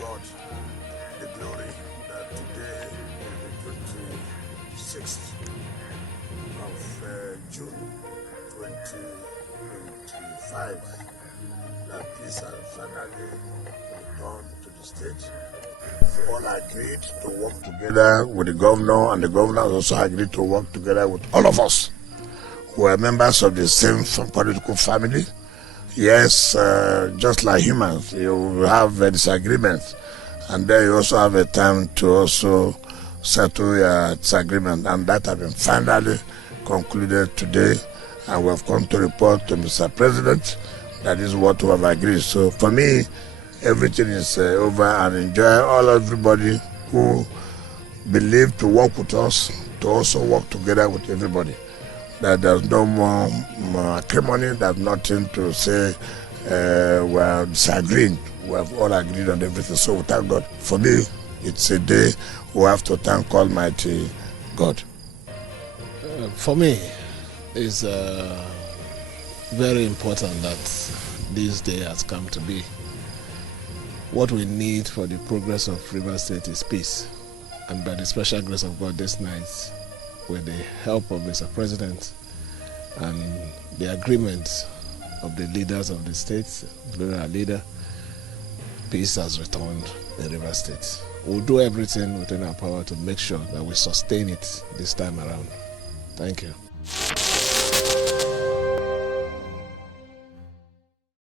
God the glory that today is the 26th of June 2025, that peace has finally returned to the state. We all agreed to work together with the governor, and the governor also agreed to work together with all of us who are members of the same political family. Yes, just like humans, you have disagreements, and then you also have a time to also settle your disagreement, and that has been finally concluded today, and we have come to report to Mr. President that is what we have agreed. So for me, everything is over, and enjoy everybody who believe to work with us, to also work together with everybody. That there's no more acrimony, there's nothing to say we're disagreeing. We have all agreed on everything. So we thank God. For me, it's a day we have to thank Almighty God. For me, it's very important that this day has come to be. What we need for the progress of Rivers State is peace. And by the special grace of God this night, with the help of Mr. President and the agreement of the leaders of the state, including our leader, peace has returned in Rivers State. We'll do everything within our power to make sure that we sustain it this time around. Thank you.